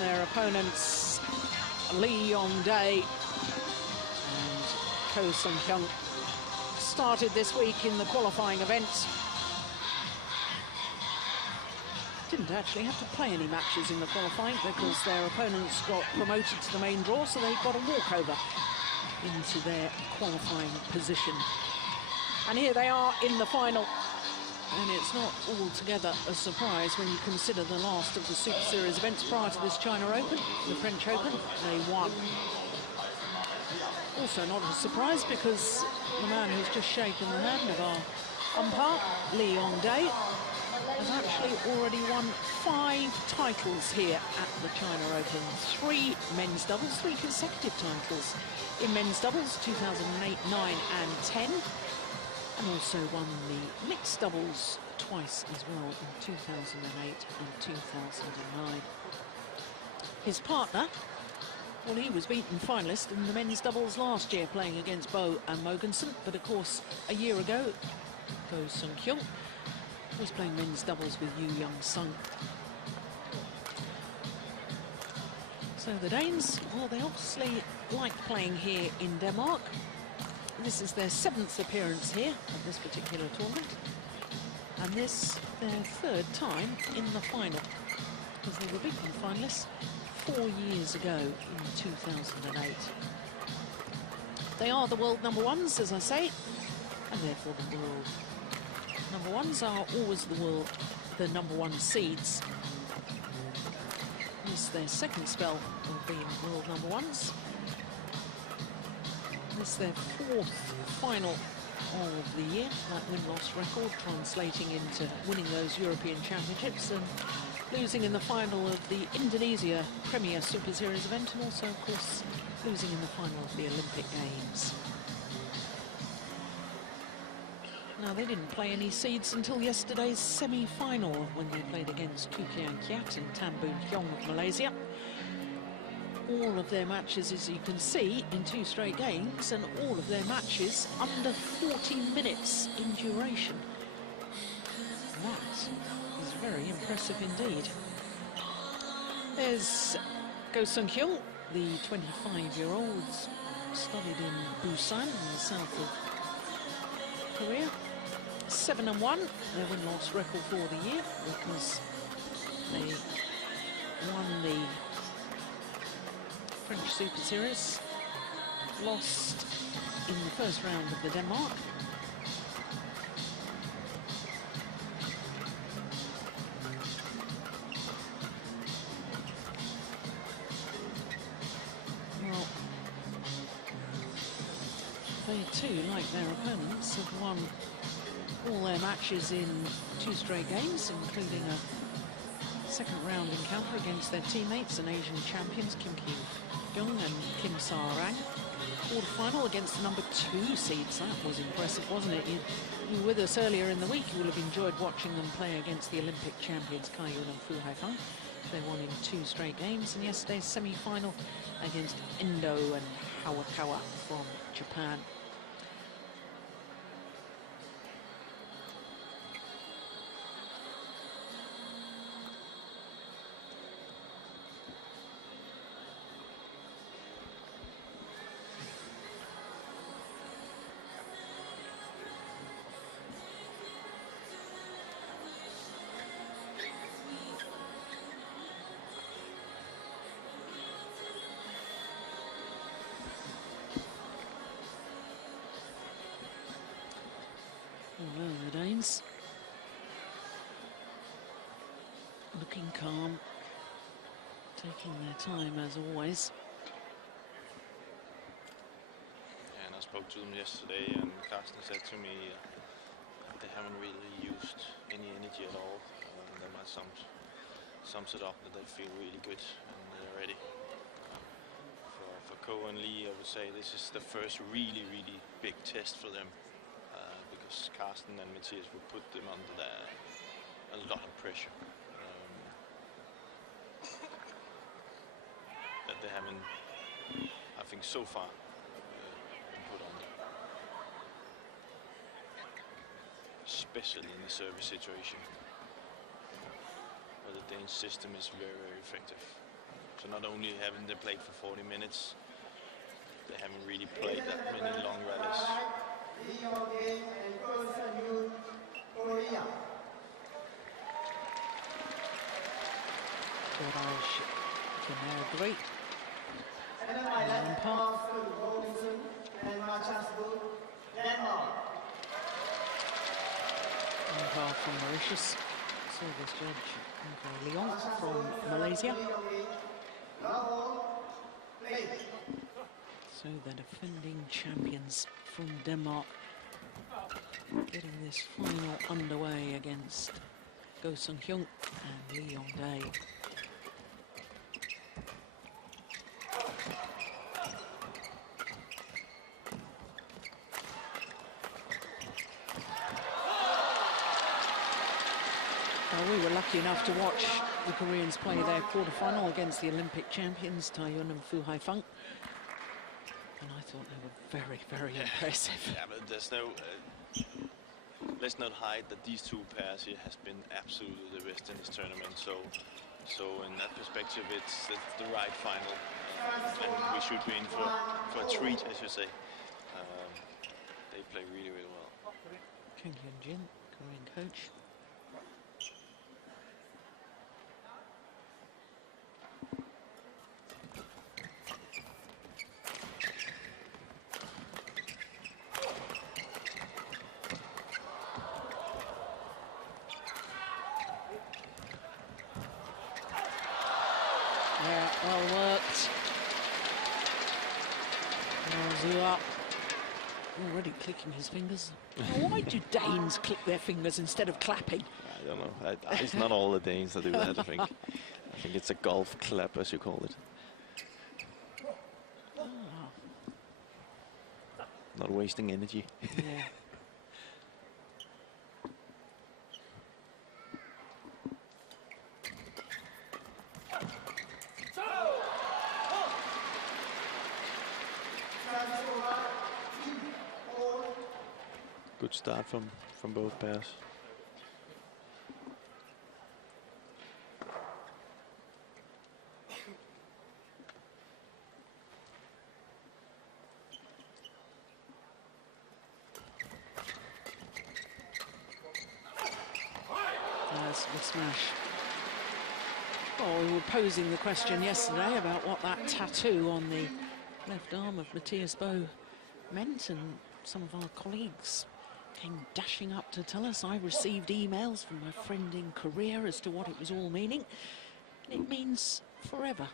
Their opponents, Li-Yong and Hyun, started this week in the qualifying event. Didn't actually have to play any matches in the qualifying because their opponents got promoted to the main draw, so they got a walkover into their qualifying position. And here they are in the final. And it's not altogether a surprise when you consider the last of the Super Series events prior to this China Open, the French Open, they won. Also not a surprise because the man who's just shaken the hand of our umpire, Li-Yong, has actually already won 5 titles here at the China Open. 3 men's doubles, 3 consecutive titles in men's doubles, 2008, 9 and 10. And also won the mixed doubles twice as well in 2008 and 2009. His partner, well, he was beaten finalist in the men's doubles last year, playing against M.Boe and Mogensen. But of course, a year ago, Go Sung-kyung was playing men's doubles with Yong. So the Danes, well, they obviously like playing here in Denmark. This is their 7th appearance here at this particular tournament, and this their 3rd time in the final, because they were beaten finalists 4 years ago in 2008. They are the world #1s, as I say, and therefore the world #1s are always the #1 seeds. This is their 2nd spell of being world #1s. This is their 4th final of the year, that win-loss record translating into winning those European Championships and losing in the final of the Indonesia Premier Super Series event, and also, of course, losing in the final of the Olympic Games. Now, they didn't play any seeds until yesterday's semi-final when they played against Kukian Kiat and Tamboon Yong of Malaysia. All of their matches, as you can see, in 2 straight games, and all of their matches under 40 minutes in duration. That is very impressive indeed. There's Go Sung-kyung, the 25-year-old, studied in Busan in the south of Korea. 7-1, their win-loss record for the year, because they won the French Super Series, lost in the 1st round of the Denmark. Well, they too, like their opponents, have won all their matches in 2 straight games, including a 2nd round encounter against their teammates and Asian champions Kim Ki-young and Kim Sa-rang. Quarter-final against the #2 seeds. That was impressive, wasn't it? You were with us earlier in the week. You will have enjoyed watching them play against the Olympic champions Hyun and Fu Haifeng. They won in 2 straight games, and yesterday's semi-final against Endo and Hawakawa from Japan. Although the Danes looking calm, taking their time as always. Yeah, and I spoke to them yesterday, and Carsten said to me they haven't really used any energy at all. That might sums it up, that they feel really good and they're ready. For Ko and Li, I would say this is the first really big test for them. Because Carsten and Mathias would put them under a lot of pressure that they haven't, I think, so far been put under. Especially in the service situation, where the Danish system is very effective. So not only haven't they played for 40 minutes, they haven't really played that many long rallies. Great. From Mauritius, service judge Li-NIng from Malaysia. So the defending champions from Denmark getting this final underway against Hyun and Li-NIng. We were lucky enough to watch the Koreans play their quarterfinal against the Olympic champions, Hyun and Hyun. And I thought they were very, very impressive. Yeah, but there's no... let's not hide that these two pairs here has been absolutely the best in this tournament. So in that perspective, it's the right final. And we should be in for a treat, as you say. They play really, really well. Hyun, Korean coach. Well worked. Already clicking his fingers. Why do Danes click their fingers instead of clapping? I don't know. It's not all the Danes that do that, I think. I think it's a golf clap, as you call it. Oh. Not wasting energy. Yeah. Good start from both pairs. That's a smash. Well, we were posing the question yesterday about what that tattoo on the left arm of Mathias M.Boe meant, and some of our colleagues came dashing up to tell us. I received emails from my friend in Korea as to what it was all meaning. It means forever.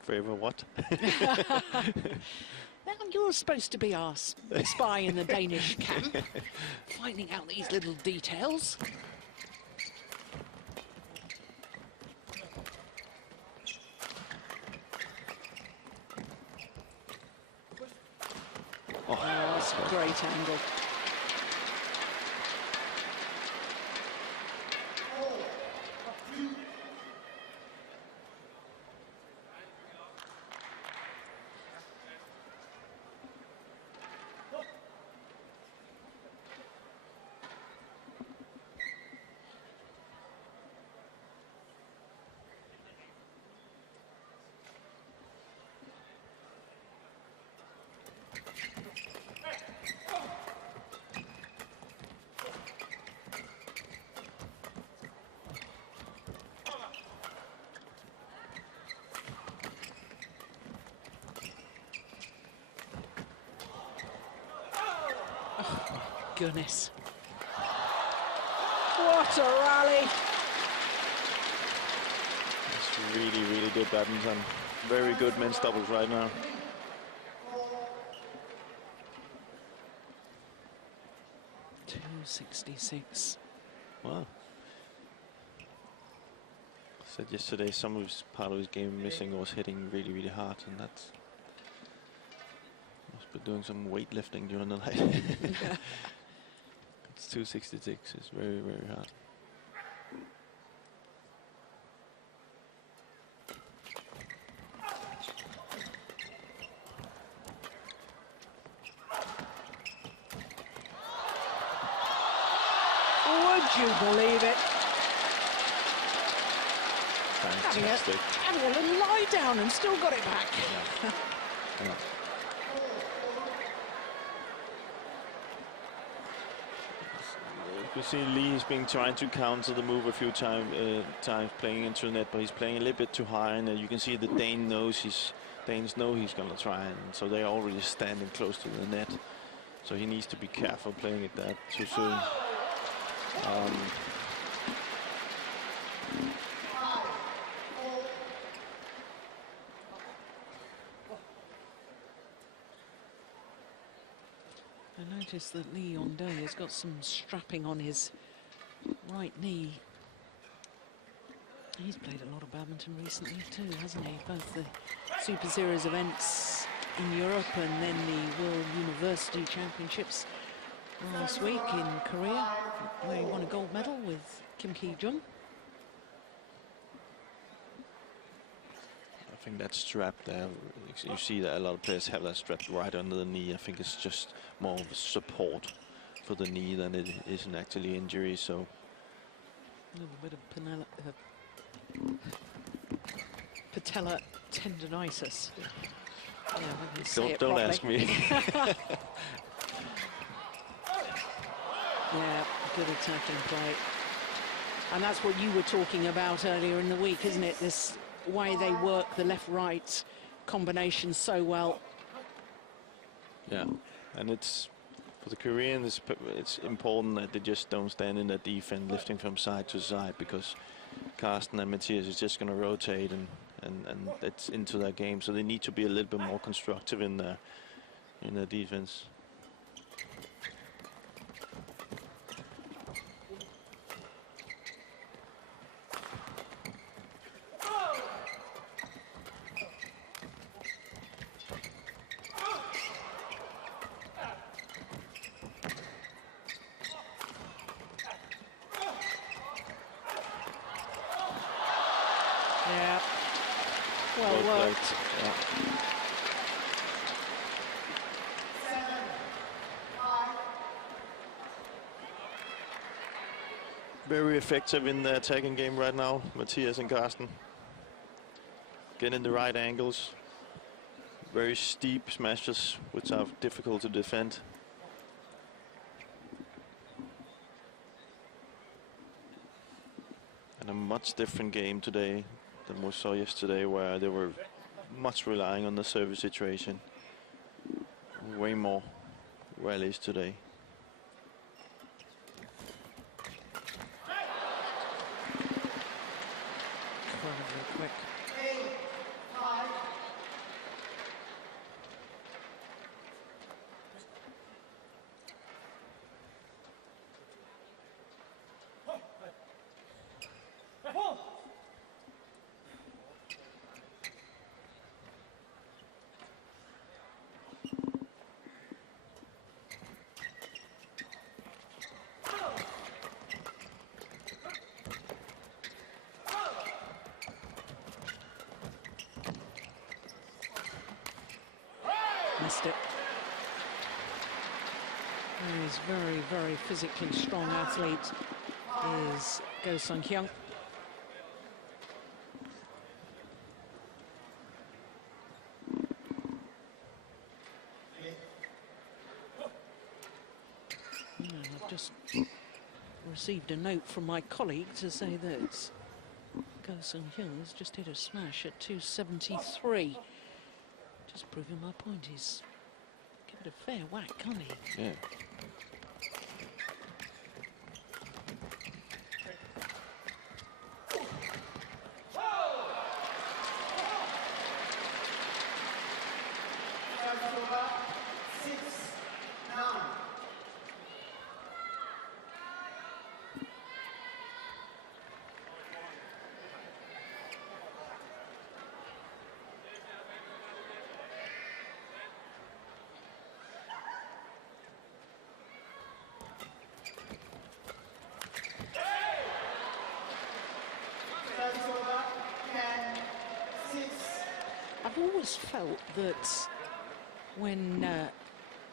Forever what? Well, you're supposed to be our spy in the Danish camp, finding out these little details. Oh, that's a great angle. Goodness. What a rally. It's really, really good badminton. Very good men's doubles right now. .266. Wow. Said yesterday some of his part of his game missing was hitting really, really hard, and that's must be doing some weightlifting during the night. It's 266. It's very, very hard. Would you believe it? Fantastic. Having a little lie down and still got it back. Yeah. Yeah. You see Li is trying to counter the move a few times playing into the net, but he's playing a little bit too high, and you can see the Danes know he's going to try, and so they're already standing close to the net. So he needs to be careful playing it that too soon. I noticed that Li-NIng has got some strapping on his right knee. He's played a lot of badminton recently too, hasn't he? Both the Super Series events in Europe and then the World University Championships last week in Korea, where he won a gold medal with Kim Ki-jung. I think that strap there, you see that a lot of players have that strap right under the knee. I think it's just more of a support for the knee than it is an actually injury. So a little bit of patella tendonitis. Yeah, don't ask me. Yeah, good attacking play. And that's what you were talking about earlier in the week, isn't it? This way they work the left-right combination so well. Yeah, and it's for the Koreans, it's important that they just don't stand in that defense, lifting from side to side, because Carsten and Mathias is just going to rotate and that's into their game. So they need to be a little bit more constructive in their defense. Very effective in the attacking game right now, Mathias and Carsten. Getting the right angles. Very steep smashes, which are difficult to defend. And a much different game today than we saw yesterday, where they were much relying on the service situation. Way more rallies today. Quick. Missed it. He's very, very physically strong athlete is Hyun. I've just received a note from my colleague to say that Hyun has just hit a smash at 273. Just proving my point. He's give it a fair whack, can't he? Yeah. I've always felt that when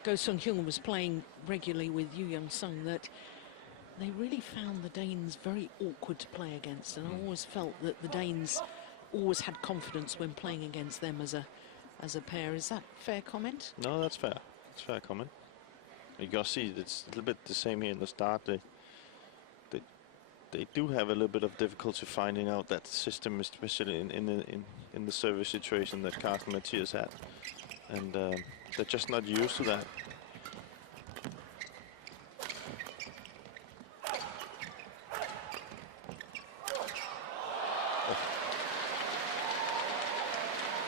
Hyun was playing regularly with Yoo Young-sung, that they really found the Danes very awkward to play against, and I always felt that the Danes always had confidence when playing against them as a pair. Is that a fair comment? No, that's fair. That's a fair comment. You gotta see it's a little bit the same here in the start. They do have a little bit of difficulty finding out that system, especially in the service situation that Carsten and Mathias had, and they're just not used to that.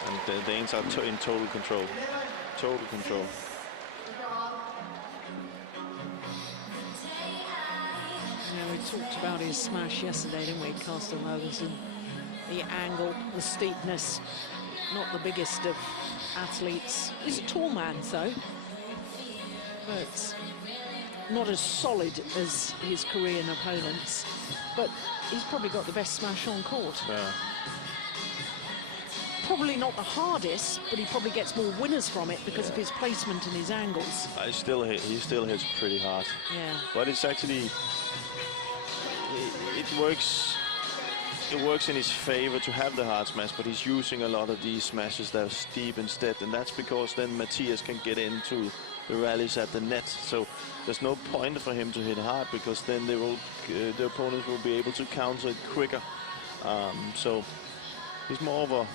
And the Danes are in total control. Total control. Yeah, we talked about his smash yesterday, didn't we, C.Mogensen? The angle, the steepness, not the biggest of athletes. He's a tall man, though, but not as solid as his Korean opponents. But he's probably got the best smash on court. Yeah. Probably not the hardest, but he probably gets more winners from it because of his placement and his angles. He still hits pretty hard. Yeah. But it's actually it works. It works in his favor to have the hard smash, but he's using a lot of these smashes that are steep instead, and that's because then Mathias can get into the rallies at the net. So there's no point for him to hit hard because then they will, the opponents will be able to counter it quicker. So he's more of a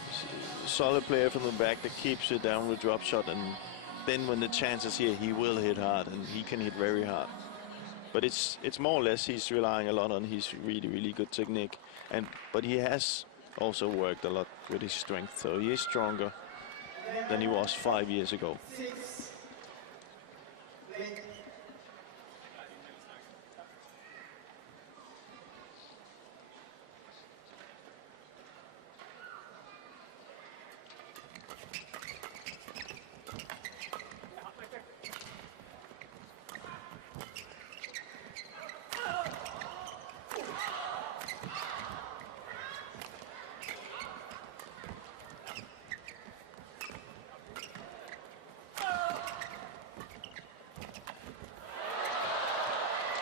solid player from the back that keeps it down with drop shot, and then when the chance is here, he will hit hard, and he can hit very hard. But it's more or less he's relying a lot on his really good technique, but he has also worked a lot with his strength, so he is stronger than he was 5 years ago.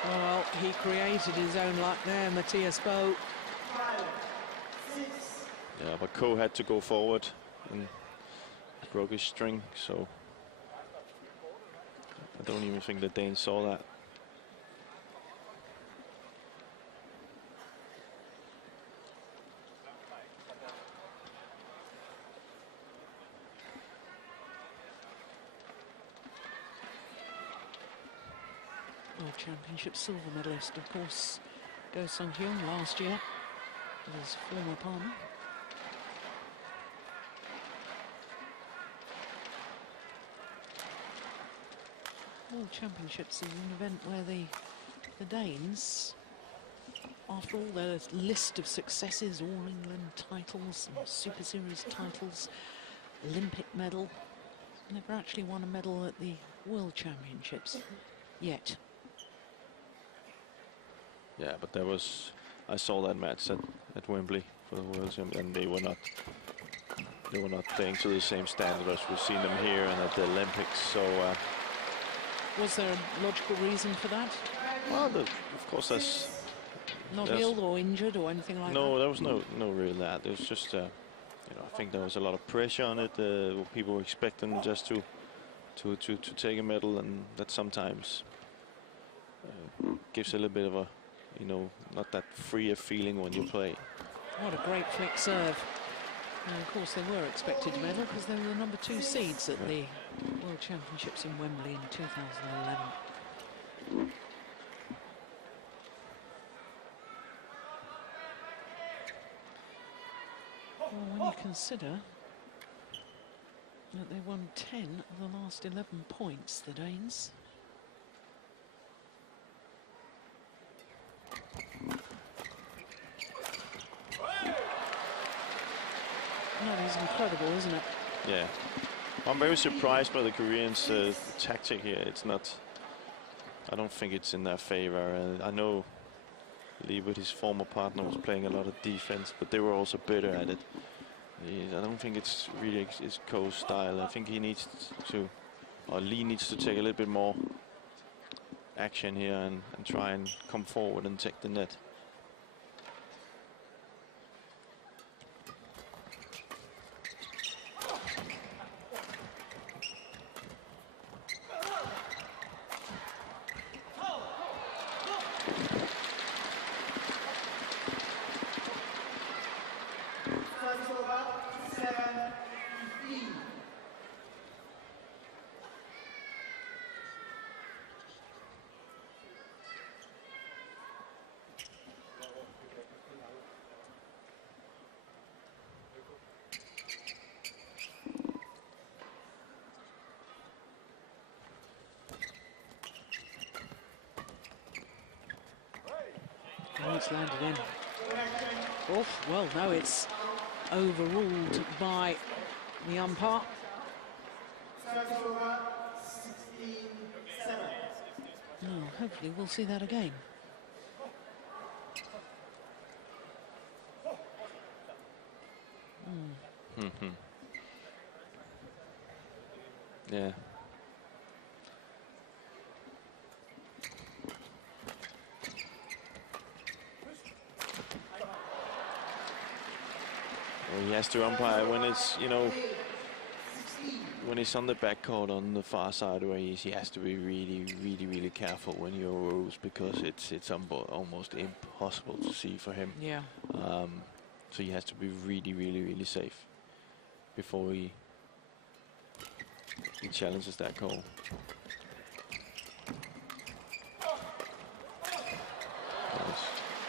Well, he created his own luck there, Mathias M.Boe. Yeah, but Ko had to go forward and broke his string, so I don't even think the Danes saw that. World Championship silver medalist, of course, Hyun last year with his former partner. World Championships is an event where the Danes, after all their list of successes, All England titles, and Super Series titles, Olympic medal, never actually won a medal at the World Championships yet. Yeah, but there was, I saw that match at Wembley for the World Championship, and they were not playing to the same standard as we've seen them here and at the Olympics. So was there a logical reason for that? well, of course, that's not ill or injured or anything like that. No, there was no real that. It was just you know, I think there was a lot of pressure on it. People were expecting just to take a medal, and that sometimes gives a little bit of a, you know, not that free a feeling when you play. What a great flick serve. And of course they were expected to medal because they were the number 2 seeds at the World Championships in Wembley in 2011. Well, when you consider that they won 10 of the last 11 points, the Danes. That is incredible, isn't it? Yeah. I'm very surprised by the Koreans' tactic here. It's not, I don't think it's in their favor. I know Li, with his former partner, was playing a lot of defense, but they were also better at it. I don't think it's really his Ko's style. I think he needs to, or Li needs to take a little bit more action here and try and come forward and take the net. Oh, it's landed in. Oh, well, no, it's overruled by the umpire. Oh, hopefully we'll see that again. Yeah. Well, he has to umpire when it's, you know, when he's on the backcourt on the far side where he has to be really careful when he overrules, because it's almost impossible to see for him. Yeah. So he has to be really safe before he challenges that call.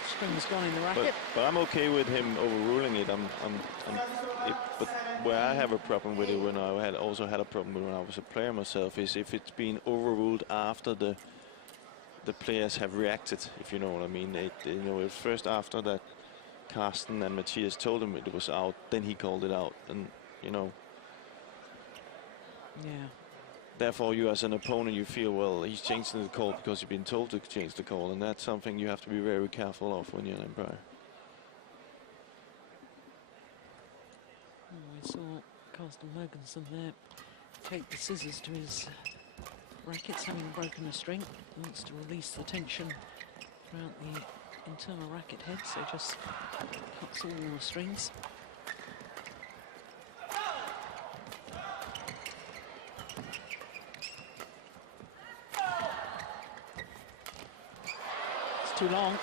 String's gone in the racket. But I'm okay with him overruling it. But where I have a problem with it, when I also had a problem with when I was a player myself, is if it's been overruled after the players have reacted, if you know what I mean. You know, if first after that Carsten and Mathias told him it was out, then he called it out, and you know. Yeah. Therefore, you as an opponent, you feel, well, he's changing the call because you've been told to change the call, and that's something you have to be very careful of when you're an umpire. We saw Carsten Mogensen there take the scissors to his rackets, having broken a string. He wants to release the tension throughout the internal racket head, so just cuts all the strings. It's too long.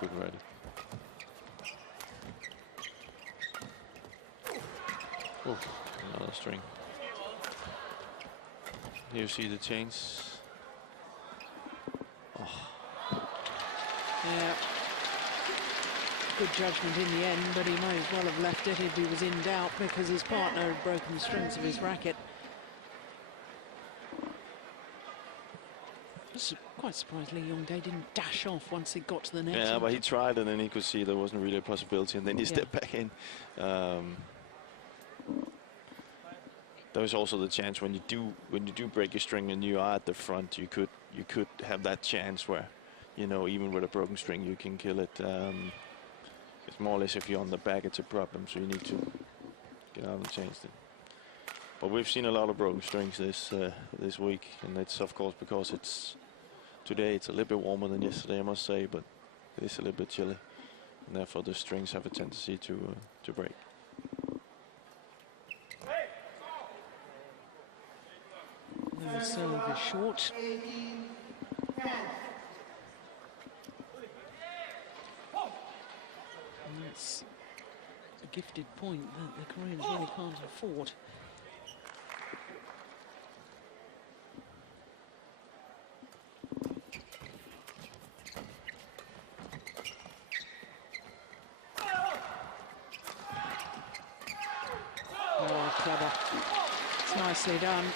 Good ready. Oh, another string. You see the change. Oh. Yeah. Good judgment in the end, but he might as well have left it if he was in doubt, because his partner had broken the strings of his racket. I was quite surprised Li-Yong didn't dash off once he got to the net. Yeah, but he tried, and then he could see there wasn't really a possibility, and then he stepped back in. There was also the chance when you do break a string and you are at the front, you could have that chance where, you know, even with a broken string you can kill it. It's more or less if you're on the back, it's a problem, so you need to get out and change it. But we've seen a lot of broken strings this week, and it's of course because today it's a little bit warmer than yesterday, I must say, but it is a little bit chilly, and therefore the strings have a tendency to break. The serve is short. That's a gifted point that the Koreans really can't afford. Oh, clever. It's nicely done.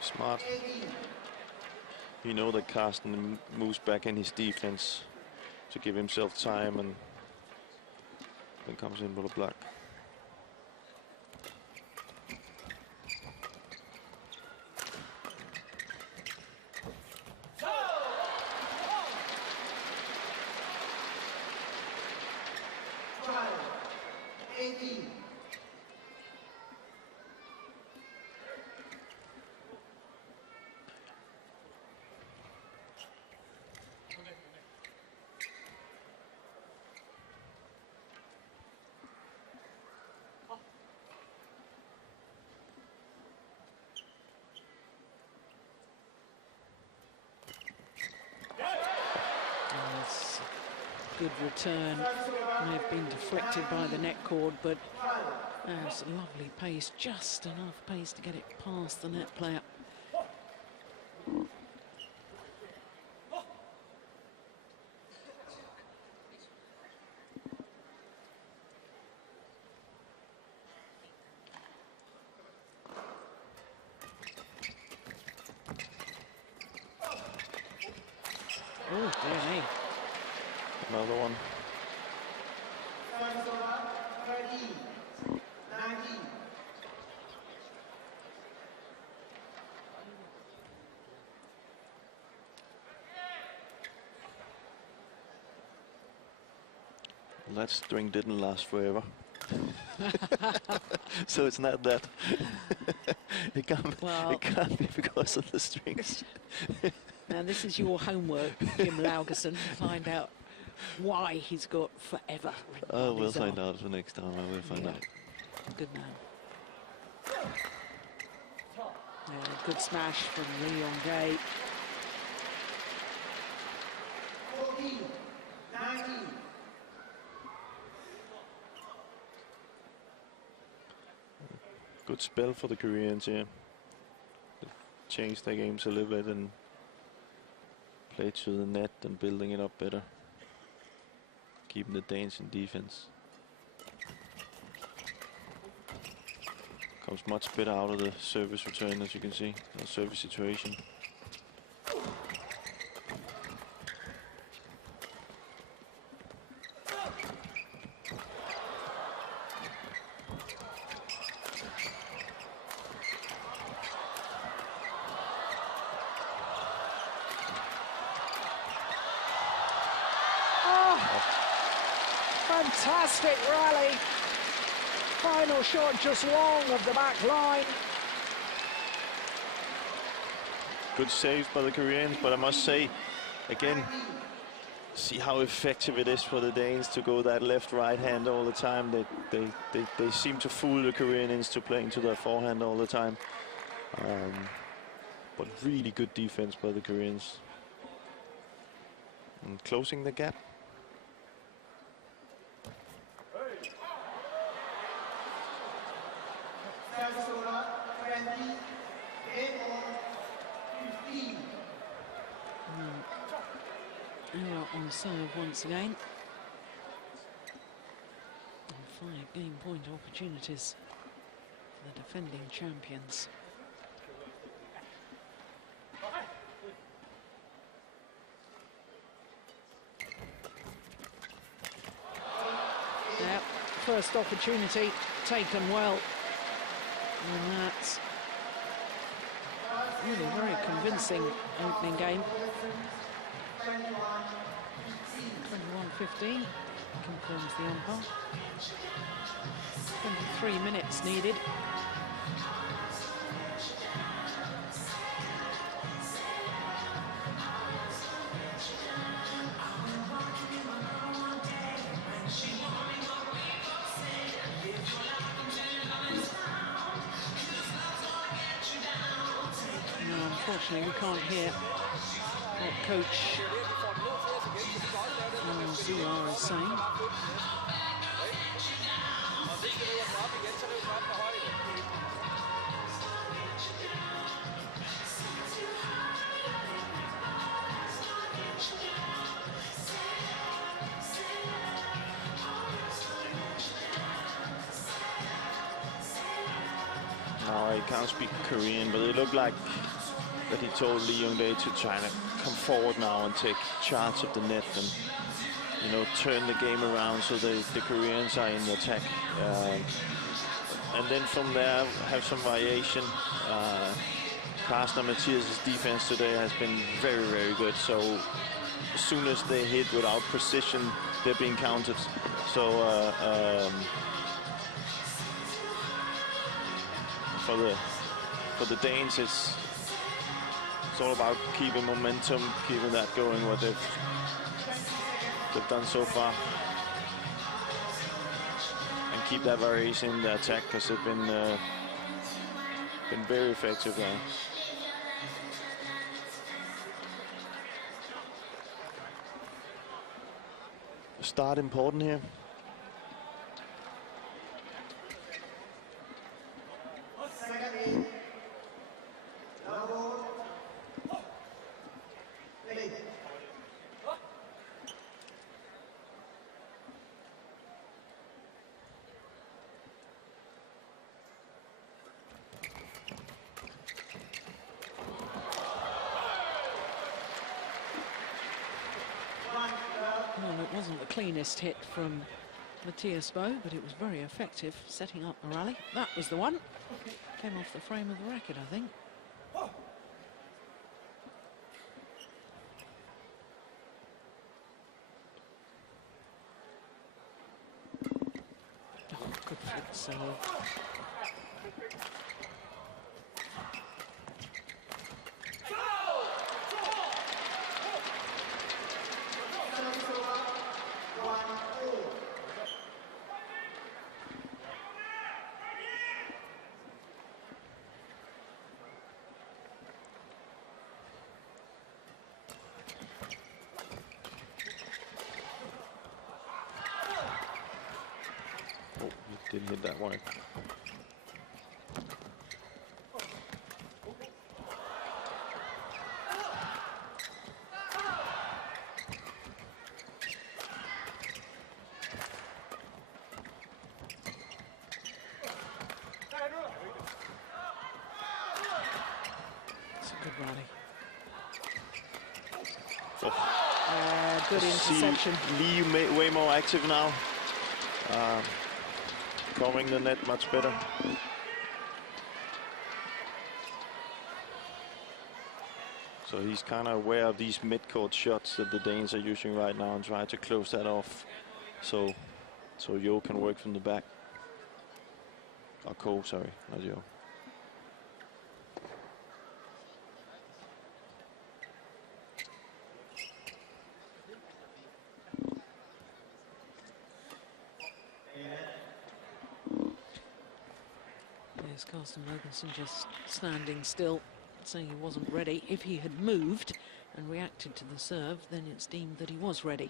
Smart. You know that Carsten moves back in his defense to give himself time and then comes in with a block. Good return. May have been deflected by the net cord, but it's lovely pace, just enough pace to get it past the net player. Oh, dear me. Another one. That string didn't last forever. So it's not that. It can't be because of the strings. Now this is your homework, Jim Laugerson, to find out why he's got forever. Oh, we'll find out for next time. I will find out. Good man. Good smash from Li-NIng. Good spell for the Koreans here. They changed their games a little bit and played to the net and building it up better. Keeping the Danes in defense. Comes much better out of the service return, as you can see, the service situation. Fantastic rally. Final shot just long of the back line. Good saves by the Koreans, but I must say, again, see how effective it is for the Danes to go that left-right hand all the time. They seem to fool the Koreans into playing to their forehand all the time. But really good defense by the Koreans. And closing the gap. Error on serve once again. And 5 game point opportunities for the defending champions. Yep, first opportunity taken well. And that's really very convincing opening game. 21-15 confirms the umpire. 23 minutes needed. No, unfortunately we can't hear what Coach CR is saying. Now I can't speak Korean, but it looked like that he told Li-NIng to try to come forward now and take charge of the net and, you know, turn the game around so the Koreans are in the attack. And then from there, have some variation. Carsten and Mathias' defense today has been very, very good. So as soon as they hit without precision, they're being counted. So for the Danes, it's all about keeping momentum, keeping that going, what they've done so far. And keep that variation in the attack, because they've been very effective now. Start important here. Well, it wasn't the cleanest hit from M.Boe, but it was very effective setting up the rally. That was the one. Came off the frame of the racket, I think. Oh, good flick serve. Didn't hit that one. It's a good rally. Oh. Good interception. Li way more active now. Covering the net much better. So he's kind of aware of these mid-court shots that the Danes are using right now and try to close that off. So Yong can work from the back. Or Ko, sorry, not Yong. C.Mogensen just standing still, saying he wasn't ready. If he had moved and reacted to the serve, then it's deemed that he was ready.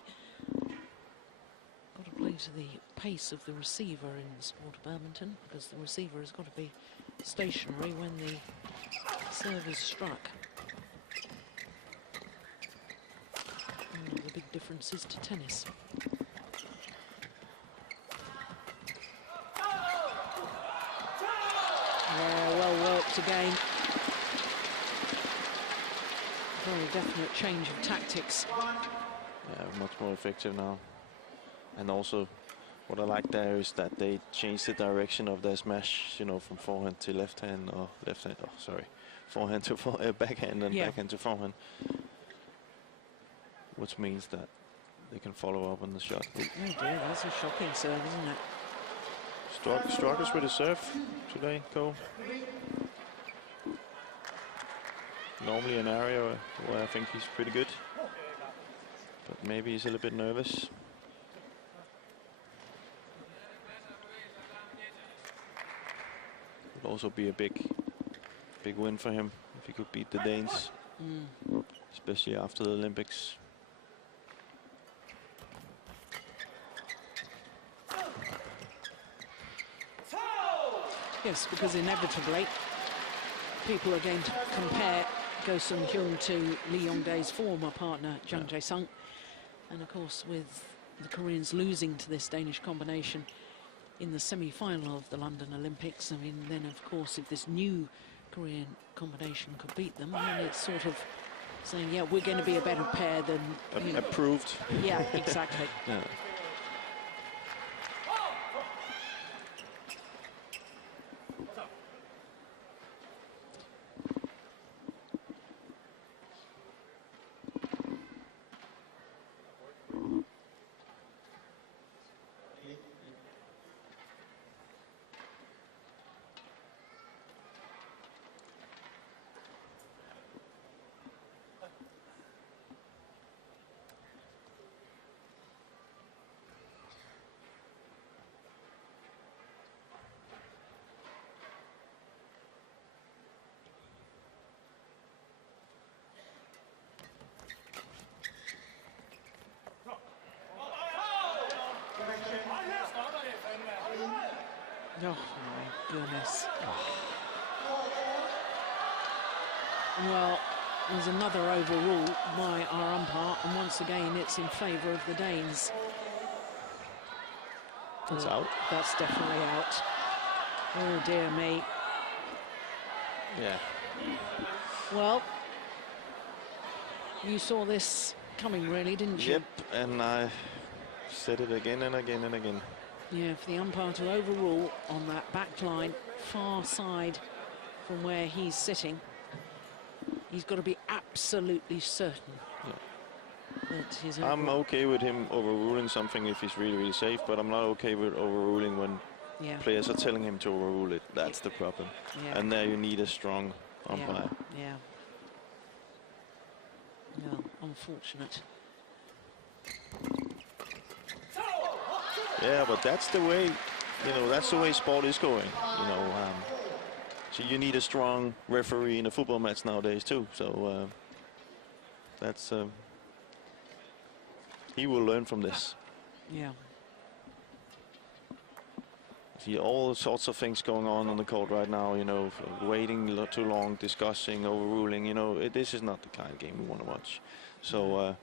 Got to play to the pace of the receiver in the sport of badminton, because the receiver has got to be stationary when the serve is struck. One of the big differences to tennis. Well worked again. Very definite change of tactics. Yeah, much more effective now. And also, what I like there is that they changed the direction of their smash, you know, from forehand to left hand, or left hand, oh, sorry, forehand to backhand and backhand to forehand. Which means that they can follow up on the shot. Oh dear, that's a shocking serve, isn't it? Struggles with his serve today, Ko. Normally an area where I think he's pretty good, but maybe he's a little bit nervous. Would also be a big win for him if he could beat the Danes, especially after the Olympics. Yes, because inevitably people are going to compare Go-Sung Hyun to Lee Yong-dae's former partner, Jung Jae-sung. And of course, with the Koreans losing to this Danish combination in the semi-final of the London Olympics, I mean, then of course, if this new Korean combination could beat them, then it's sort of saying, yeah, we're going to be a better pair than... Approved. Yeah, exactly. Yeah. Oh, my goodness. Well, there's another overrule by our umpire, and once again, it's in favour of the Danes. That's out. That's definitely out. Oh, dear me. Yeah. Well, you saw this coming, really, didn't you? Yep, and I said it again and again and again. Yeah, for the umpire to overrule on that back line, far side from where he's sitting, he's got to be absolutely certain that his... I'm okay with him overruling something if he's really, really safe, but I'm not okay with overruling when players are telling him to overrule it. That's the problem. Yeah. And there you need a strong umpire. Yeah. Well, unfortunate. Yeah, but that's the way, that's the way sport is going, so you need a strong referee in a football match nowadays too. So that's, he will learn from this. Yeah. See all sorts of things going on the court right now, waiting too long, discussing, overruling, this is not the kind of game we want to watch. So,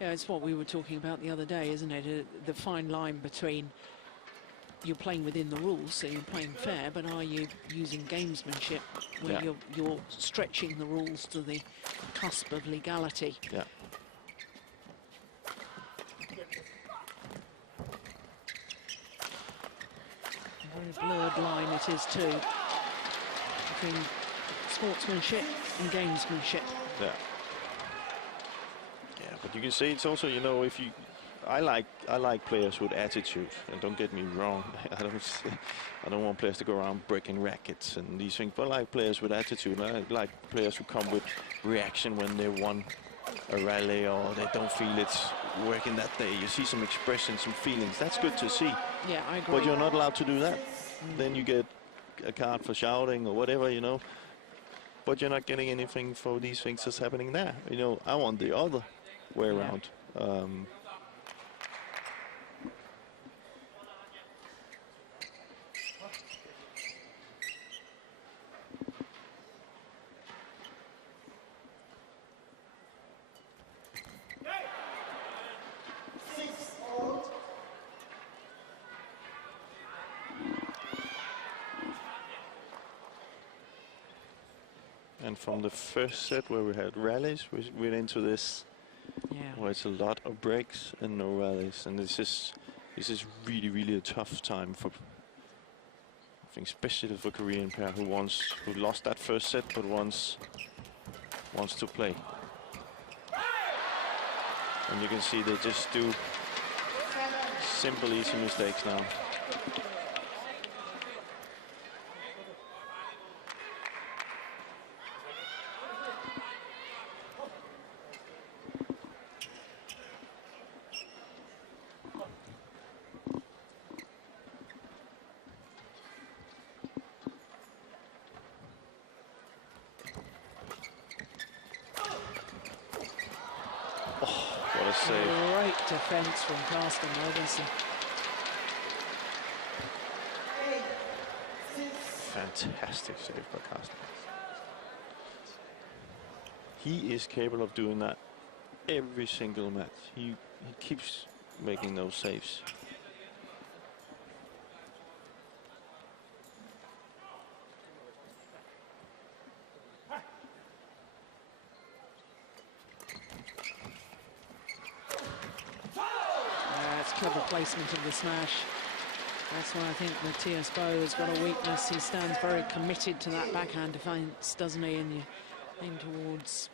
yeah, it's what we were talking about the other day, isn't it? The fine line between you're playing within the rules, so you're playing fair, but are you using gamesmanship where you're stretching the rules to the cusp of legality? Yeah. A very blurred line it is too, between sportsmanship and gamesmanship. Yeah. Yeah, but you can say it's also, if you, I like players with attitude, and don't get me wrong, I don't want players to go around breaking rackets and these things, but I like players with attitude. I like players who come with reaction when they won a rally or they don't feel it's working that day. You see some expression, some feelings. That's good to see. Yeah, I agree. But you're not allowed to do that. Then you get a card for shouting or whatever, But you're not getting anything for these things that's happening there. I want the other way around. And from the first set where we had rallies, we went into this where it's a lot of breaks and no rallies, and this is really, really a tough time for, I think, especially for Korean pair who lost that first set but wants to play. And you can see they just do simple, easy mistakes now. Great defense from Carsten Mogensen. Fantastic save by Carsten. He is capable of doing that every single match. He keeps making those saves. That's clever placement of the smash. That's why I think Mathias B.'e has got a weakness. He stands very committed to that backhand defense, doesn't he? And you aim towards.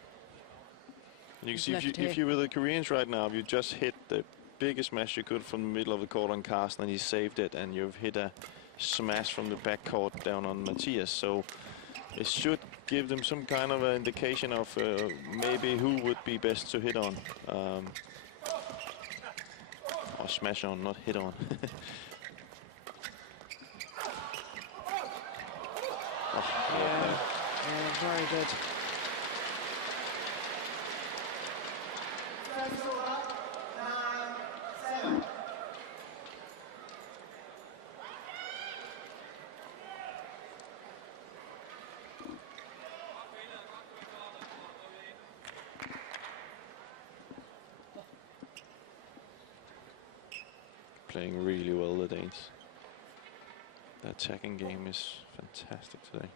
You can see if you were the Koreans right now, you just hit the biggest smash you could from the middle of the court on Carsten, and he saved it, and you've hit a smash from the back court down on Mathias. So it should give them some kind of an indication of maybe who would be best to hit on. Or smash on, not hit on. Yeah, very good. Playing really well, the Danes. The attacking game is fantastic today.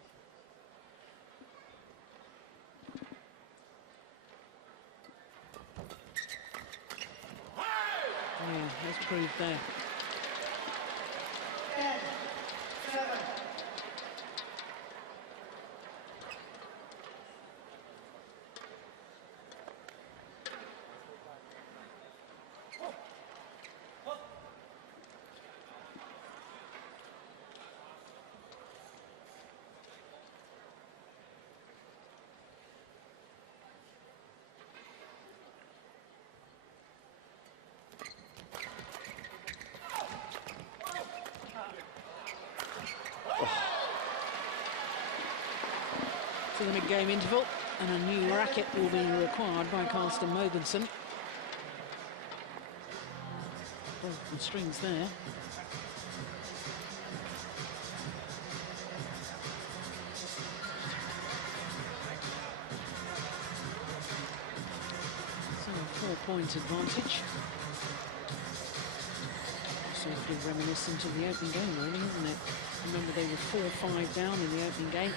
Yeah, that's proved there. To the mid-game interval, and a new racket will be required by C.Mogensen. Both the strings there. So a 4-point advantage. Safely reminiscent of the opening game, really, isn't it? Remember, they were 4-5 down in the opening game.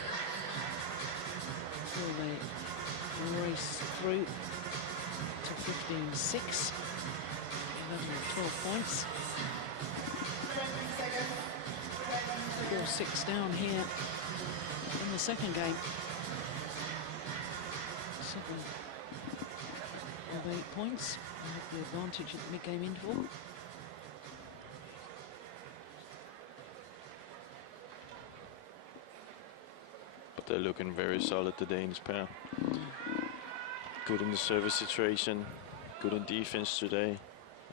They race through to 15-6, 11 or 12 points. 4-6 down here in the second game. 7 of 8 points. They have the advantage at the mid-game interval. They're looking very solid, the Danes pair. Good in the service situation, good in defense today,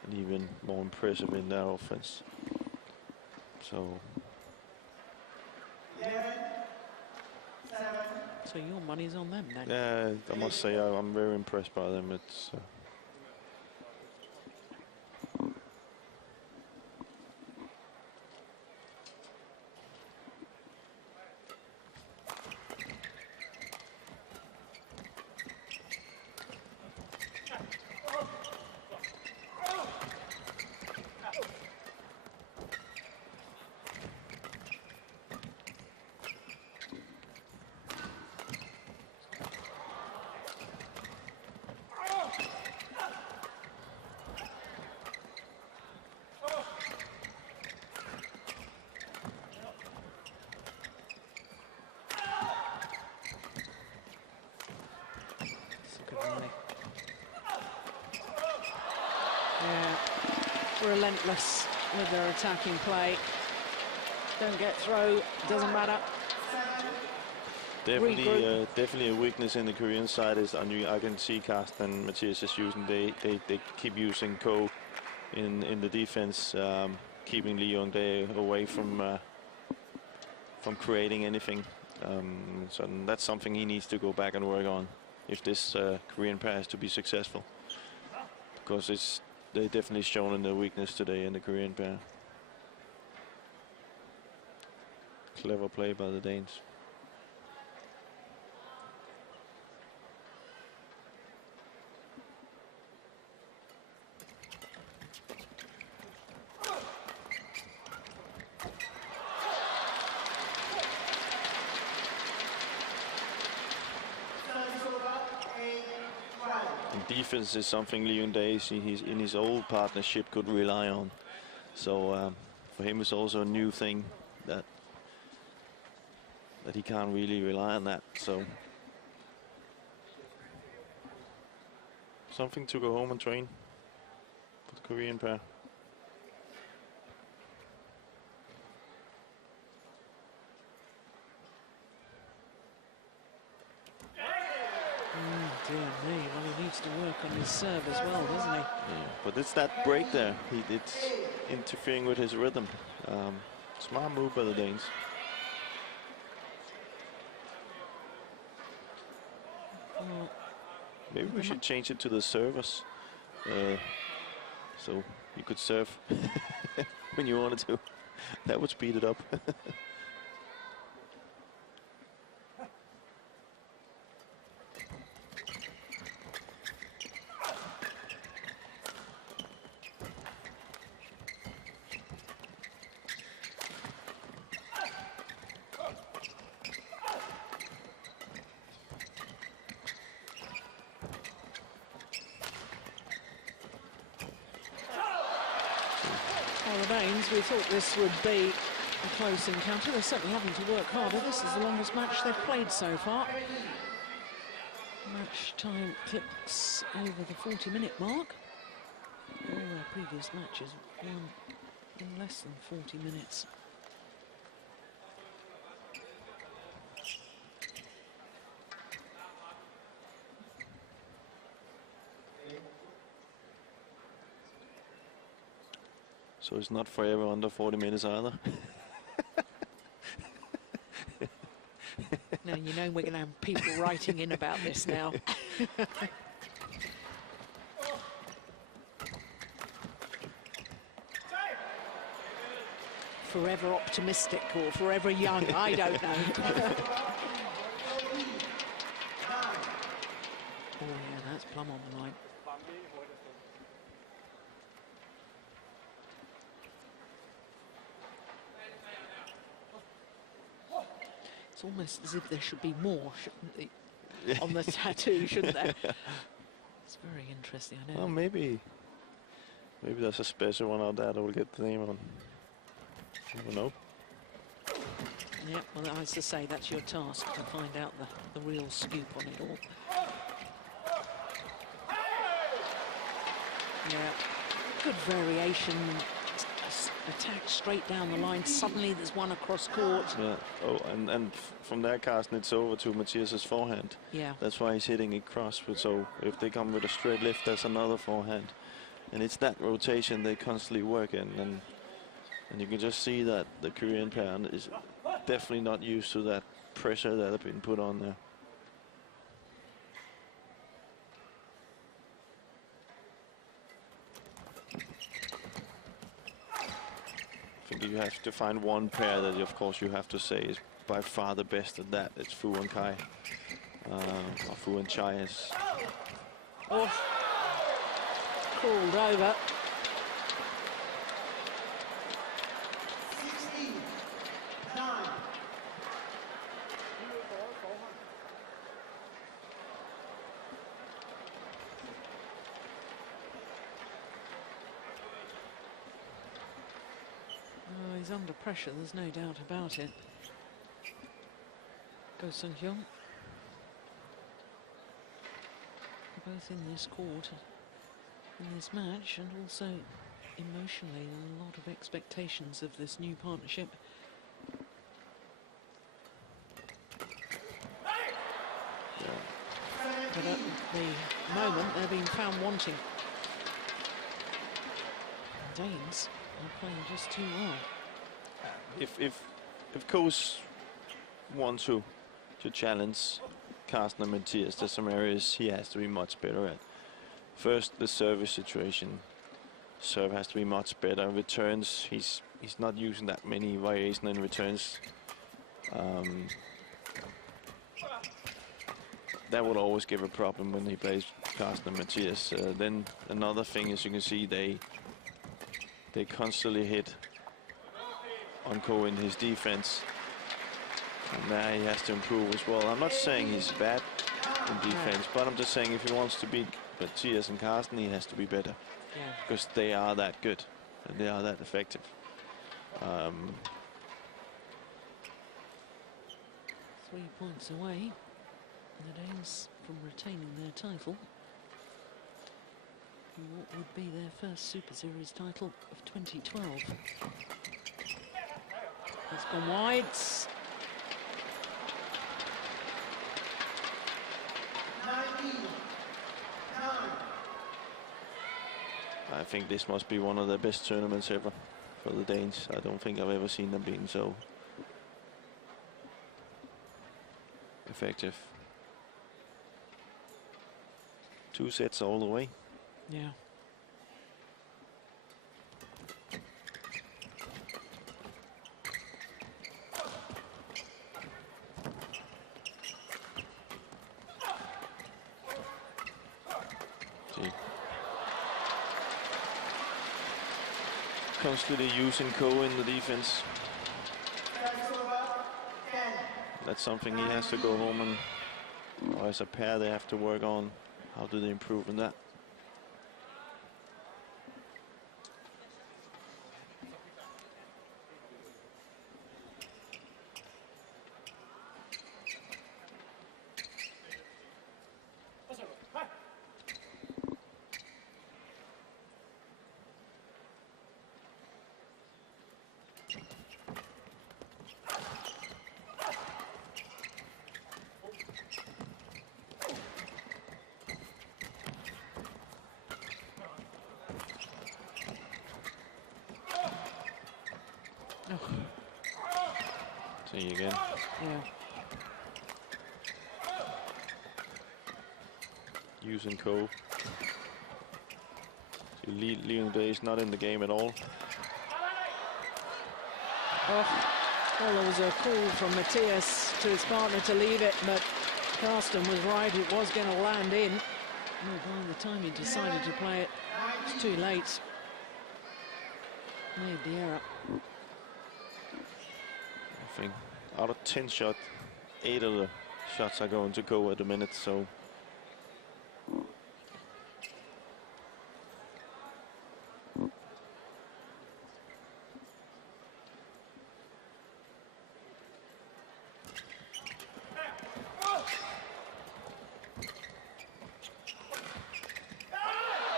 and even more impressive in their offense. So your money's on them then? Yeah, I must say I'm very impressed by them. It's relentless with their attacking play. Don't get through, doesn't matter. Definitely a weakness in the Korean side is I can see Carsten and Mathias is using. They keep using Ko in the defense, keeping Li-Yong away from creating anything. So that's something he needs to go back and work on if this Korean pair is to be successful, because they're definitely shown in their weakness today in the Korean pair. clever play by the Danes. Defense is something Leon Days in his old partnership could rely on. So for him, it's also a new thing that he can't really rely on that. So something to go home and train for the Korean pair. Dear me, well, he needs to work on his serve as well, doesn't he? Yeah, but it's that break there. It's interfering with his rhythm. Smart move by the Danes. Well, maybe we should change it to the servers. So you could serve when you wanted to. That would speed it up. We thought this would be a close encounter. They're certainly having to work harder. This is the longest match they've played so far. Match time clicks over the 40-minute mark. All their previous matches won in less than 40 minutes. So it's not forever under 40 minutes either. Now, you know, we're going to have people writing in about this now. Forever optimistic or forever young, I don't know. Oh, yeah, that's plumb on the line. It's almost as if there should be more, shouldn't there, on the tattoo, shouldn't there? It's very interesting, I know. Well, maybe there's a special one out there that will get the name on. You never know. Yeah, well, as I say, that's your task, to find out the real scoop on it all. Yeah, good variation. Attack straight down the line. Suddenly there's one across court. Yeah. Oh, and from there, Carsten, it's over to Mathias's forehand. Yeah. That's why he's hitting it cross. But so if they come with a straight lift, there's another forehand. And it's that rotation they constantly work in. And you can just see that the Korean pair is definitely not used to that pressure that have been put on there. I think you have to find one pair that, of course, you have to say is by far the best at that. It's Fu and Kai, or Fu and Chai is. Oh, called over. He's under pressure, there's no doubt about it. Goes on Hyun. Both in this court, in this match, and also emotionally, a lot of expectations of this new partnership. But at the moment, they're being found wanting. Danes are playing just too well. If Coase wants to challenge Carsten and Mathias, there's some areas he has to be much better at. First, the service situation. Serve has to be much better. Returns, he's not using that many variation in returns. That will always give a problem when he plays Carsten and Mathias. Then another thing is, you can see they constantly hit on Ko in his defense. And now he has to improve as well. I'm not saying he's bad in defense, but I'm just saying if he wants to beat Mathias and Carsten, he has to be better. Because they are that good and they are that effective. 3 points away, the Danes from retaining their title. What would be their first Super Series title of 2012. It's gone wide. I think this must be one of the best tournaments ever for the Danes. I don't think I've ever seen them being so effective. 2 sets all the way. Yeah. Constantly using Ko in the defense. That's something he has to go home and, or as a pair, they have to work on. How do they improve in that? See you again. Yeah. Using Ko. Li-NIng is not in the game at all. Oh, well, there was a call from Mathias to his partner to leave it, but Carsten was right. It was going to land in. Oh, by the time he decided to play it, it's too late. Made the error. I think out of 10 shots, 8 of the shots are going to go at the minute, so.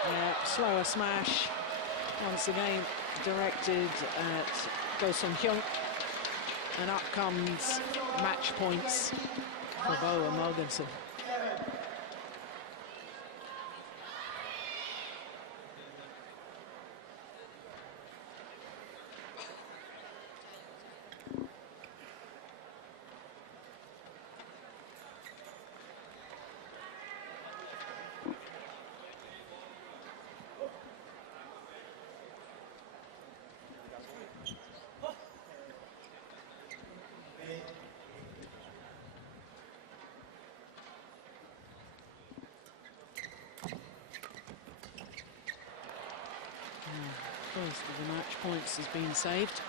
Yeah, slower smash. Once again, directed at Hyun. And up comes match points for Boe and Mogensen. First of the match points has been saved.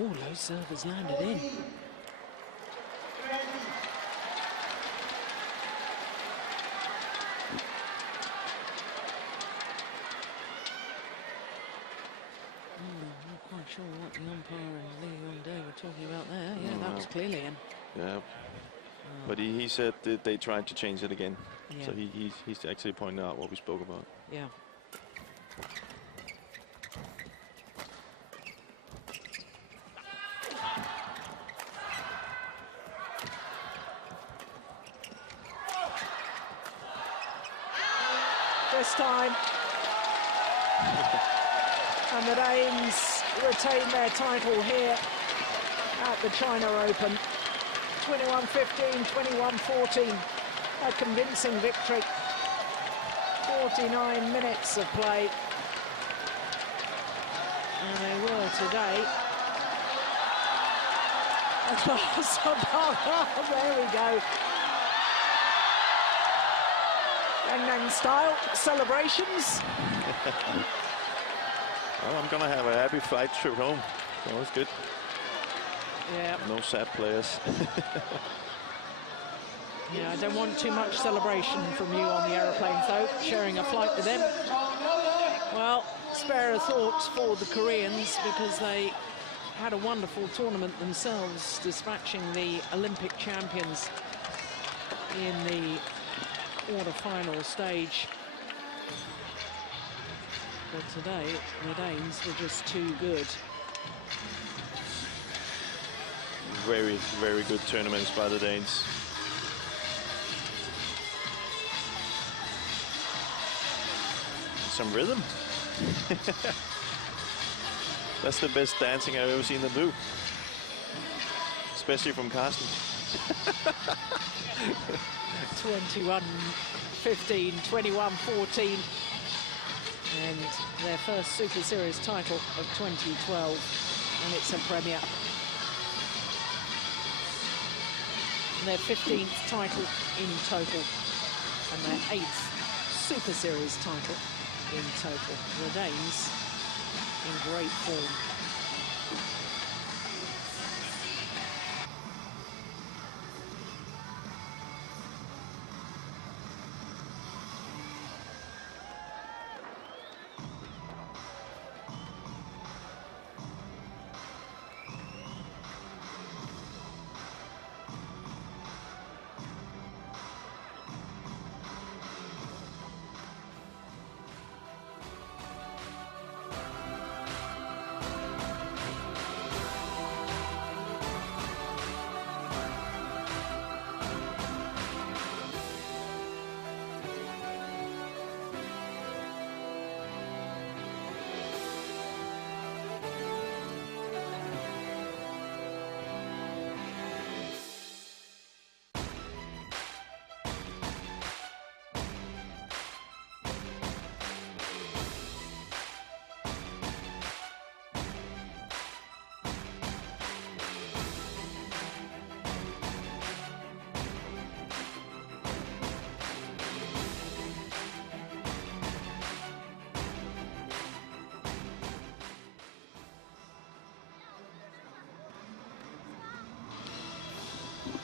Oh, low servers landed in. sure what the umpire and Li-NIng were talking about there. Yeah, that was clearly in. Yeah. But he said that they tried to change it again. Yeah. So he's actually pointing out what we spoke about. Yeah. This time. And the Danes retain their title here at the China Open. 21-15, 21-14. A convincing victory. 49 minutes of play. And they were today. There we go. Gangnam style celebrations. Well, I'm gonna have a happy flight trip home. That was good. Yeah. No sad players. Yeah, I don't want too much celebration from you on the aeroplanes, though, sharing a flight with them. Well, spare a thought for the Koreans, because they had a wonderful tournament themselves, dispatching the Olympic champions in the quarter-final stage. But today, the Danes were just too good. Very, very good tournaments by the Danes. Some rhythm. That's the best dancing I've ever seen them do. Especially from Carsten. 21-15, 21-14. And their first Super Series title of 2012. And it's a premiere. And their 15th title in total. And their 8th Super Series title in total. The Danes in great form.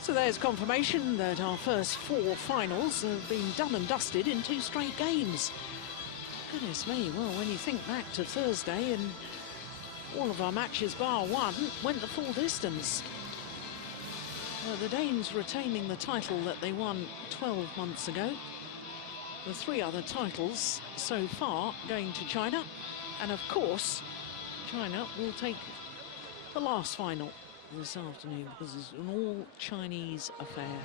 So there's confirmation that our first 4 finals have been done and dusted in 2 straight games. Goodness me, well, when you think back to Thursday, and all of our matches bar one went the full distance. The Danes retaining the title that they won 12 months ago. The 3 other titles so far going to China. And of course, China will take the last final this afternoon, because it's an all Chinese affair.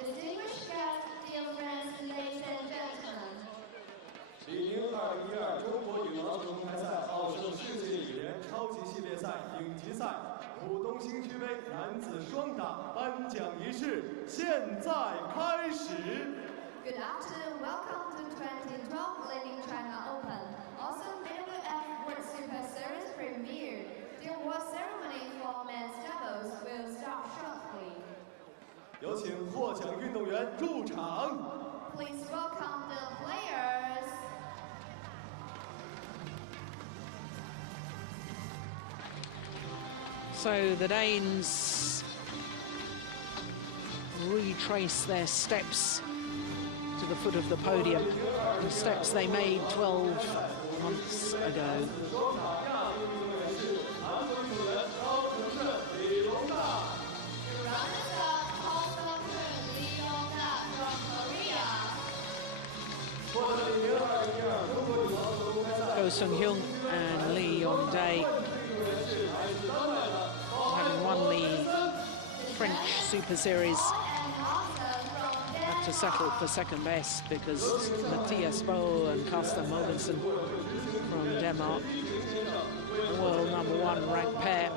Distinguished guests, dear friends, ladies and gentlemen. Li-NIng2012中国羽毛球公开赛奥盛世界羽联超级系列赛顶级赛浦东新区杯男子双打颁奖仪式现在开始。Good afternoon, welcome to 2012 Li-NIng China Open. Also, BWF World Superseries premiered. The award ceremony for men's doubles will start shortly. 有请获奖运动员入场。 Please welcome the players. So the Danes retrace their steps to the foot of the podium, the steps they made 12 months ago. Hyun and Li-Yong, having won the French Super Series, have to settle for second best because Mathias M.Boe and Carsten C.Mogensen from Denmark, the world #1 ranked pair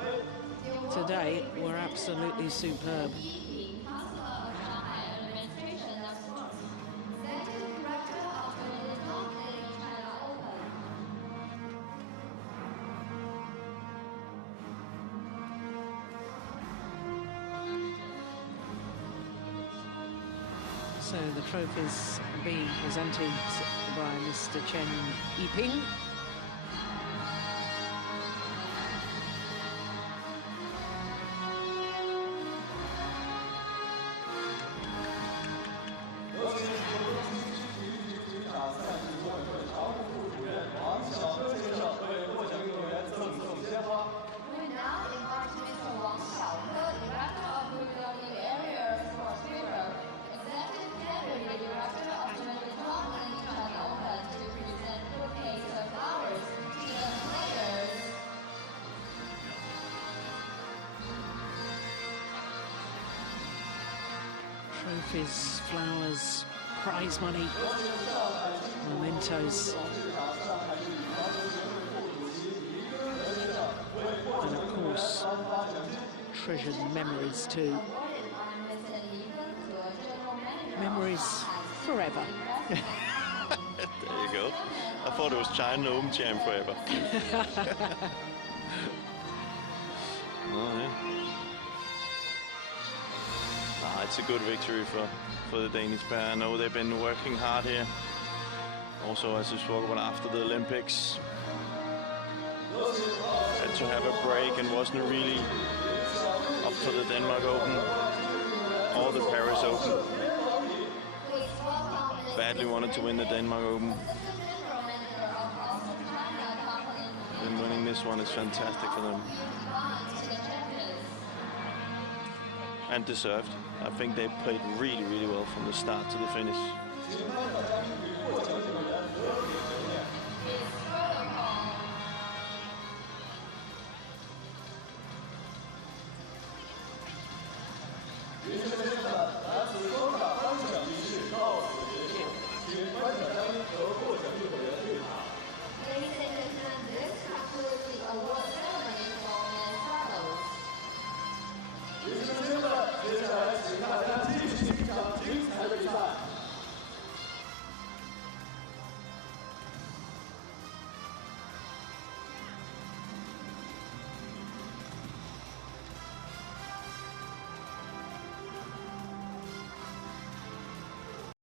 today, were absolutely superb. So the trophies being presented by Mr. Chen Yiping. Trophies, flowers, prize money, mementos, and of course treasured memories too. Memories forever. There you go. I thought it was China Open Champ forever. Oh, yeah. It's a good victory for the Danish pair. I know they've been working hard here. Also, as we spoke about after the Olympics, had to have a break and wasn't really up for the Denmark Open or the Paris Open. Badly wanted to win the Denmark Open. And winning this one is fantastic for them. And deserved. I think they played really, really well from the start to the finish.